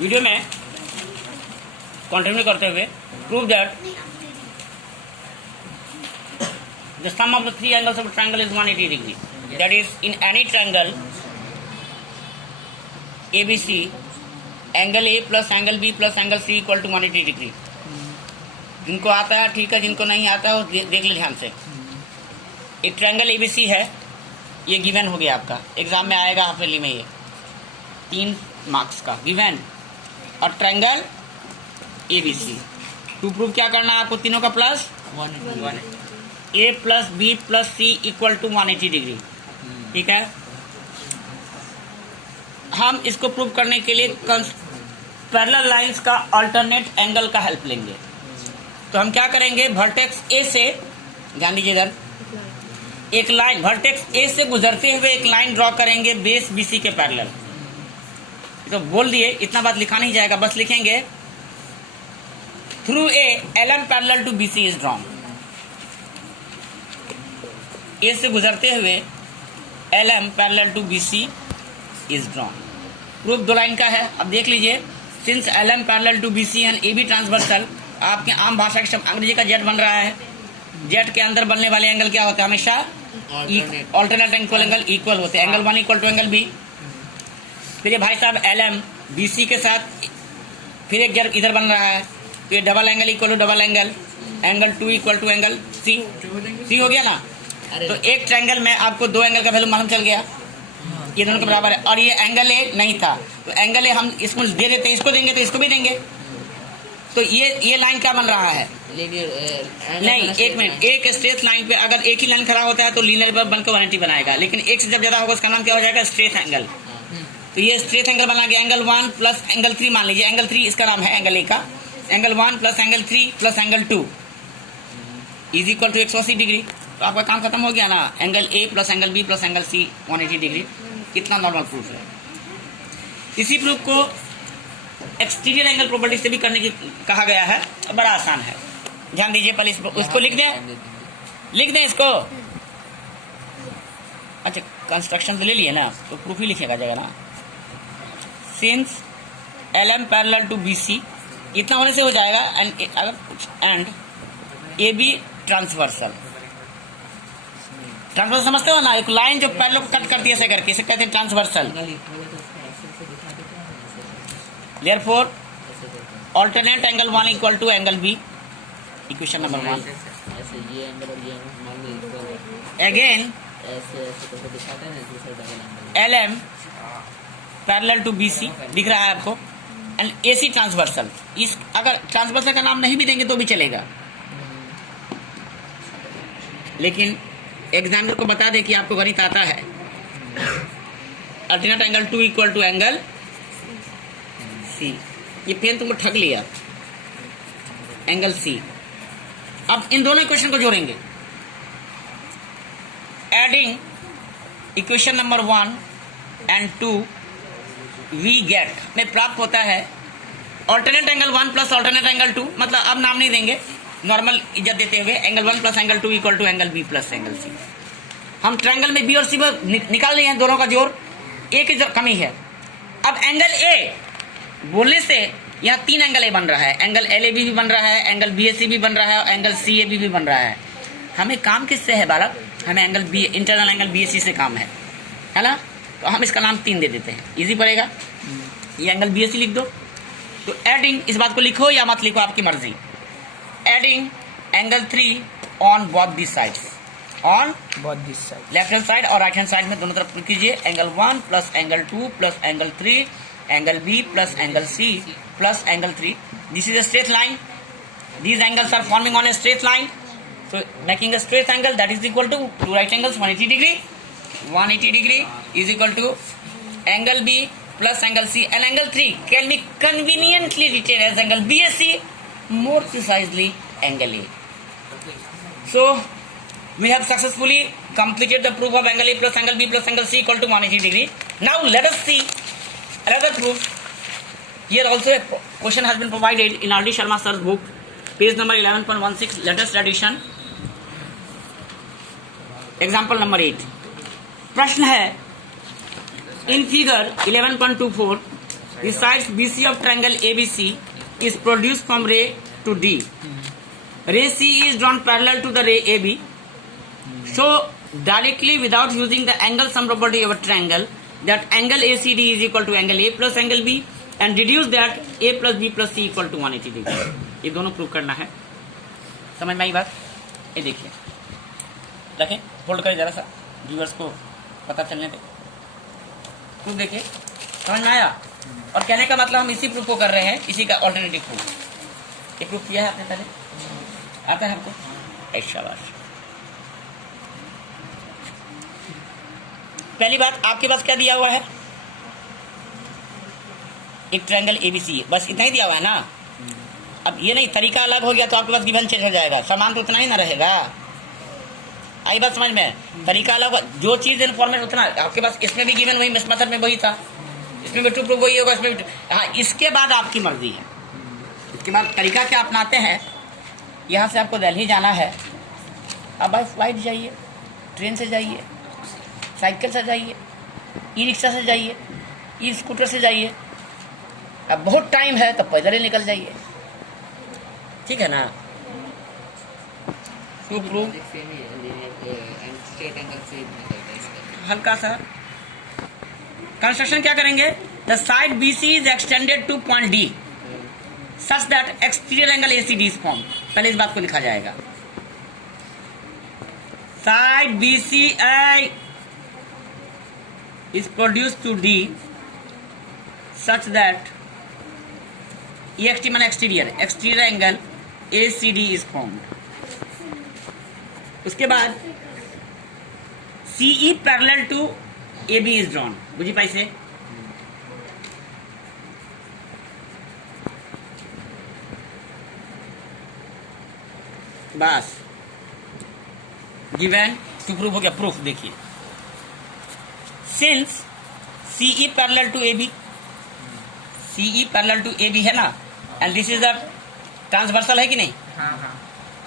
Video में continue करते हुए prove that the sum of the three angles of triangle is 180 degree, that is in any triangle ABC angle A plus angle B plus angle C equal to 180 degree. जिनको आता है ठीक है, जिनको नहीं आता है वो देख ले ध्यान से। एक ट्रायंगल ABC है, ये गिवन हो गया आपका, एग्जाम में आएगा हाफ ईयरली में, ये 3 मार्क्स का गिवन। और ट्रायंगल ABC टू प्रूव क्या करना है आपको, तीनों का plus 180, A plus B plus C equal to 180 degree. ठीक है, हम इसको प्रूव करने के लिए पैरेलल लाइंस का अल्टरनेट एंगल का हेल्प लेंगे। तो हम क्या करेंगे, वर्टेक्स ए से, ध्यान दीजिए इधर, एक लाइन वर्टेक्स ए से गुजरते हुए एक लाइन ड्रॉ करेंगे बेस BC के पैरेलल। तो बोल दिए, इतना बात लिखा नहीं जाएगा, बस लिखेंगे through A LM parallel to BC is drawn. A से गुजरते हुए LM parallel to BC is drawn. Proof 2 line का है। अब देख लीजिए, since LM parallel to BC and AB transversal, आपके आम भाषा के शब्द अंग्रेजी का जेट बन रहा है। जेट के अंदर बनने वाले एंगल क्या होता है, हमेशा ऑल्टरनेट एंगल इक्वल होते हैं। Angle 1 equal to angle B। फिर ये भाई साहब LM BC के साथ फिर एक जेट इधर बन रहा है, तो ये double angle equal to double angle, angle 2 equal to angle C हो गया ना। तो एक ट्रायंगल में आपको 2 एंगल का वैल्यू मालूम चल गया, ये दोनों के बराबर है। और ये एंगल ए नहीं था, तो एंगल ए हम इसको दे देते हैं, इसको देंगे तो इसको भी देंगे। तो ये लाइन क्या बन रहा है, नहीं एक मिनट, एक स्ट्रेट लाइन पे अगर एक ही लाइन खड़ा होता है तो लीनियर बनकर 180 बनाएगा, लेकिन एक से जब ज्यादा होगा उसका नाम क्या हो जाएगा, स्ट्रेट एंगल। तो ये स्ट्रेट एंगल बना गया, एंगल 1 प्लस एंगल 3 मान लीजिए, एंगल 3 इसका नाम है एंगल ए का, angle 1 plus angle 3 plus angle 2 is equal to 180 degree. तो आपका काम खत्म हो गया ना, angle A plus angle B plus angle C 180 degree. कितना नॉर्मल प्रूफ है। इसी प्रूफ को एक्सटीरियर एंगल प्रॉपर्टी से भी करने की कहा गया है, बड़ा आसान है। ध्यान दीजिए, पहले उसको लिख दें इसको। अच्छा, कंस्ट्रक्शन तो ले लिए ना, तो प्रूफ ही लिखेगा जाएगा ना। Since LM parallel to BC, इतना होने से हो जाएगा, एंड AB ट्रांसवर्सल। ट्रांसवर्सल समझते हो ना, एक लाइन जो पैरेलल को कट करती है ऐसे करके, इसे कहते हैं transversal. Therefore alternate angle 1 equal to angle B, equation number 1। Again LM parallel to BC दिख रहा है आपको, एंड AC ट्रांसवर्सल। इस अगर ट्रांसवर्सल का नाम नहीं भी देंगे तो भी चलेगा, लेकिन एग्जामिनर को बता दे कि आपको गणित आता है। Alternate angle 2 equal to angle C, ये पेन तुमको ठग लिया, एंगल C। अब इन दोनों इक्वेशन को जोड़ेंगे, adding equation number 1 and 2 we get में प्राप्त होता है alternate angle 1 plus alternate angle 2, मतलब अब नाम नहीं देंगे, नॉर्मल इज्जत देते हुए angle 1 plus angle 2 equal to angle B plus angle C। हम ट्रायंगल में B और C निकाल लिए हैं, दोनों का जोड़, A की कमी है। अब एंगल A बोलने से यहाँ 3 एंगल A बन रहा है, एंगल LAB भी बन रहा है, एंगल BAC भी बन रहा है, और एंगल CAB भी बन रहा है। हमें काम किससे है बालक, हमें angle B internal angle BAC से काम है ना। तो हम इसका नाम 3 दे देते हैं, इजी पड़ेगा। ये एंगल BAC लिख दो। तो एडिंग, इस बात को लिखो या मत लिखो आपकी मर्जी, adding angle 3 on both this sides, on both this side, left hand side और राइट हैंड साइड में दोनों तरफ कीजिए। Angle 1 plus angle 2 plus angle 3, angle B plus angle C plus angle 3। This is a straight line, these angles are forming on a straight line, so making a straight angle that is equal to two right angles 180 degree, 180 degree is equal to angle B plus angle C, and angle 3 can be conveniently written as angle BAC, more precisely angle A. So we have successfully completed the proof of angle A plus angle B plus angle C equal to 180 degree. Now let us see another proof. Here also a question has been provided in R.D. Sharma sir's book, page number 11.16, latest edition, example number 8. प्रश्न है, in figure 11.24 The sides BC of triangle ABC is produced from ray to D. Ray C is drawn parallel to the ray AB. So directly without using the angle sum property of a triangle, that angle ACD is equal to angle A plus angle B, and deduce that A plus B plus C equal to 180 degree. ये दोनों prove करना है। समझ में आई बात? ये देखिए, रखें, होल्ड करें जरा सा, व्यूअर्स को पता चलने दे। प्रूफ देखिए, समझ में आया? और कहने का मतलब हम इसी प्रूफ को कर रहे हैं, इसी का ऑल्टरनेटिव प्रूफ। ये प्रूफ किया है आपने पहले? आता है हमको? शाबाश। पहली बात, आपके पास क्या दिया हुआ है? एक ट्रायंगल एबीसी, बस इतना ही दिया हुआ है ना। अब ये नहीं, तरीका अलग हो गया तो आपके पास गिवन चेंज हो जाएगा, सामान तो उतना ही ना रहेगा। आई बात समझ में? तरीका अलग, जो चीज इन्फॉर्मेशन उतना आपके पास। इसमें भी गिवन वही, मिस मेथड में वही था, इसमें भी ट्रू प्रूफ वही होगा, इसमें भी। हाँ, इसके बाद आपकी मर्जी है। इसके बाद तरीका क्या अपनाते हैं? यहाँ से आपको दिल्ली जाना है, आप बाई फ्लाइट जाइए, ट्रेन से जाइए, साइकिल से जाइए, ई रिक्शा से जाइए, ई स्कूटर से जाइए। अब बहुत टाइम है तो पैदल ही निकल जाइए, ठीक है ना? हल्का सा कंस्ट्रक्शन क्या करेंगे? The side BC is extended two point D such that exterior angle ACD is form. पहले इस बात को लिखा जाएगा, side BCI is produced to D such that EXT मान exterior angle ACD is formed। उसके बाद CE parallel to AB is drawn। बुझी पाई से? बस गिवन टू प्रूफ हो गया। प्रूफ देखिए, since CE parallel to AB, CE parallel to AB है ना, and this is the transversal, है कि नहीं?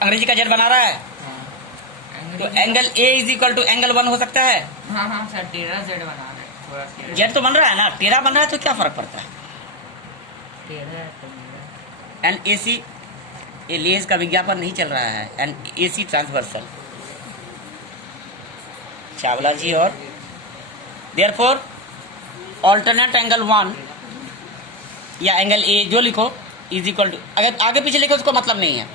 अंग्रेजी का जेड बना रहा है, तो angle A is equal to angle 1 हो सकता है। सर टेढ़ा जेड बना रहा है, जेड तो बन रहा है ना, टेढ़ा बन रहा है तो क्या फर्क पड़ता है? एंड AC, ये लेज का विज्ञापन नहीं चल रहा है, एंड AC ट्रांसवर्सल, चावला जी। और देयरफॉर ऑल्टरनेट एंगल 1 या एंगल A जो लिखो इज इक्वल टू, अगर आगे पीछे लिखो उसको मतलब नहीं है।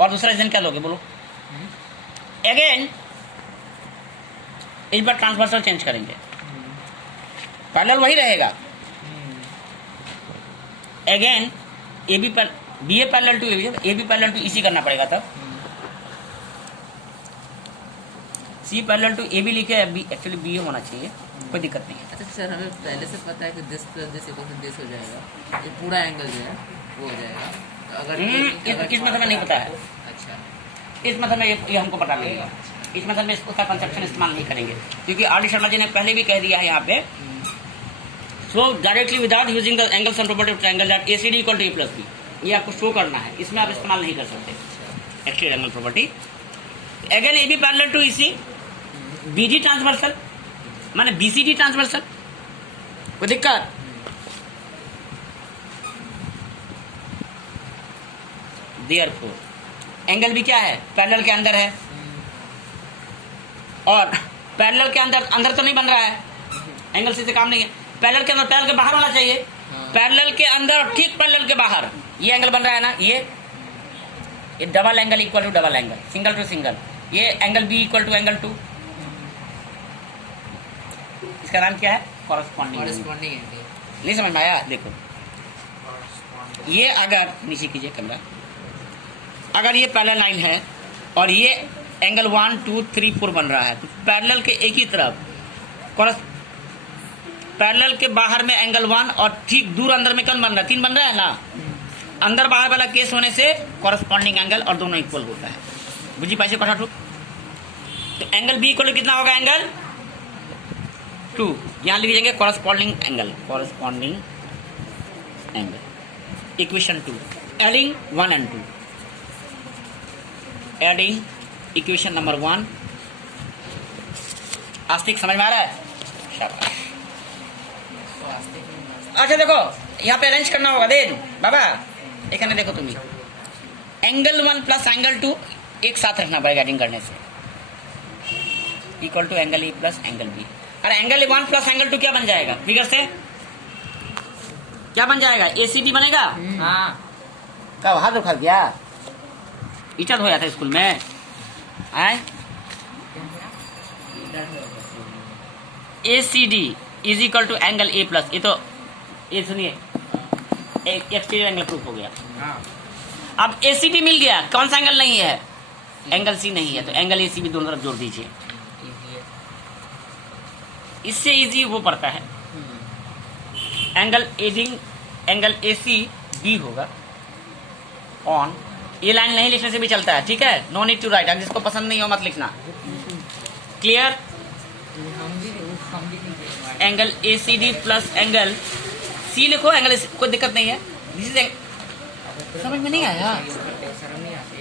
और दूसरा रीजन क्या लोगे, बोलो? अगेन इस बार ट्रांसवर्सल चेंज करेंगे, पैरेलल वही रहेगा। अगेन AB पर BA parallel to AB parallel to EC करना पड़ेगा, तब C पैरेलल टू AB लिखे, एक्चुअली BA होना चाहिए, कोई दिक्कत नहीं है। अच्छा सर, हमें पहले से पता है कि this plus this equal to this हो जाएगा, ये पूरा एंगल जो है वो हो जाएगा। तो अगर इस मतलब में नहीं पता है। अच्छा, इस मतलब में ये हमको पता नहीं है। इस मतलब में इसका कंसेप्शन इस्तेमाल नहीं करेंगे, क्योंकि R.D. शर्मा जी ने पहले भी कह दिया है यहाँ पे। So directly without using the angle sum property of triangle that ACD equal to A plus B, ये आपको शो करना है, इसमें आप इस्तेमाल नहीं कर सकते actual angle property. Again AB parallel to EC, BD transversal माने BCD ट्रांसवर्सल, कोई दिक्कत? देयरफॉर एंगल भी क्या है? पैरेलल के अंदर है, और पैरेलल के अंदर तो नहीं बन रहा है, एंगल से काम नहीं है। पैरेलल के अंदर, पैरेलल के बाहर होना चाहिए, पैरेलल के अंदर, ठीक पैरेलल के बाहर ये एंगल बन रहा है ना, ये double angle equal to double angle, single to single, ये angle B equal to angle 2, इसका नाम क्या है? Corresponding angle. नहीं समझ में आया? देखो, ये अगर नीचे कीजिए कैमरा, अगर ये पैरेलल लाइन है और ये एंगल 1 2 3 4 बन रहा है, तो पैरेलल के एक ही तरफ पैरेलल के बाहर में एंगल 1 और ठीक दूर अंदर में कौन बन रहा है? 3 बन रहा है ना। अंदर बाहर वाला केस होने से कॉरस्पॉन्डिंग एंगल और दोनों इक्वल होता है। बुझी पाइसे कथा ठू? तो एंगल B इक्वल टू कितना होगा? एंगल 2। यहाँ लिख देंगे corresponding angle, equation 2, adding 1 and 2, adding equation number 1। आस्तिक समझ में आ रहा है? शाबाश। रास्ते के अच्छा देखो यहाँ पे अरेंज करना होगा देन बाबा এখানে देखो तुम्हें एंगल 1 प्लस एंगल 2 एक साथ रखना पड़ेगा एडिंग करने से equal to angle A plus angle B. और एंगल 1 प्लस एंगल 2 क्या बन जाएगा फिगर से क्या बन जाएगा एसीडी बनेगा। हाँ कब हाथ उखा गया ईटा धोया था स्कूल में आए ACD is equal to angle A plus ये तो ये सुनिए एक्सटीरियर एंगल प्रूफ हो गया। हाँ अब एसीडी मिल गया कौन सा एंगल नहीं है एंगल सी नहीं है तो एंगल एसी भी दोनों तरफ जोड़ दीजिए easy है। इससे इजी वो पड़ता है angle adding angle AC B होगा ऑन ये लाइन नहीं लिखने से भी चलता है ठीक है नो नीड टू राइट जिसको पसंद नहीं हो मत लिखना क्लियर हम भी angle ACD plus angle C लिखो एंगल कोई दिक्कत नहीं है दिस इज समझ में नहीं आया शर्म नहीं आती।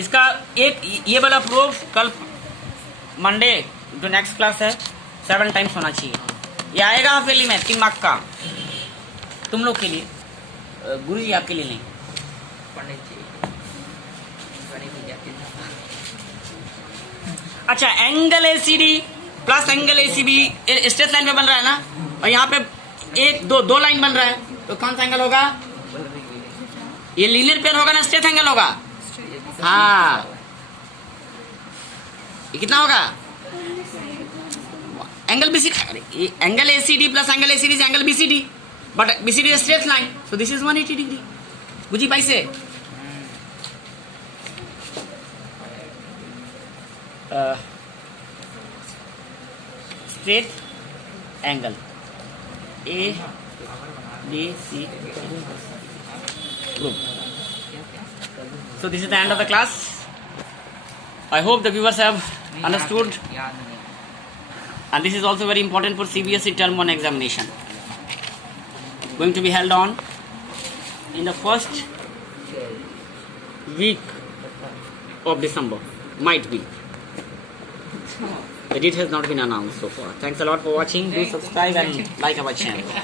इसका एक ये वाला प्रूफ कल मंडे जो नेक्स्ट क्लास है 7 टाइम्स होना चाहिए ये आएगा हाफेली में 3 मार्क का तुम लोग के लिए गुरु जी आपके लिए नहीं पढ़ने चाहिए बड़ी भैया कितना अच्छा angle ACD plus angle ACB straight line पे बन रहा है ना और यहाँ पे एक दो लाइन बन रहा है तो कौन सा एंगल होगा ये लीनियर पेयर होगा ना स्ट्रेट एंगल होगा। हाँ ये कितना होगा angle BCD angle ACD plus angle ACD angle BCD but BCD is straight line so this is 180 degree बुझी पाई से straight angle A B C group. So this is the end of the class. I hope the viewers have understood याद नहीं and this is also very important for CBSE term 1 examination going to be held on in the first week of December might be the date has not been announced so far. Thanks a lot for watching. Do subscribe and like our channel.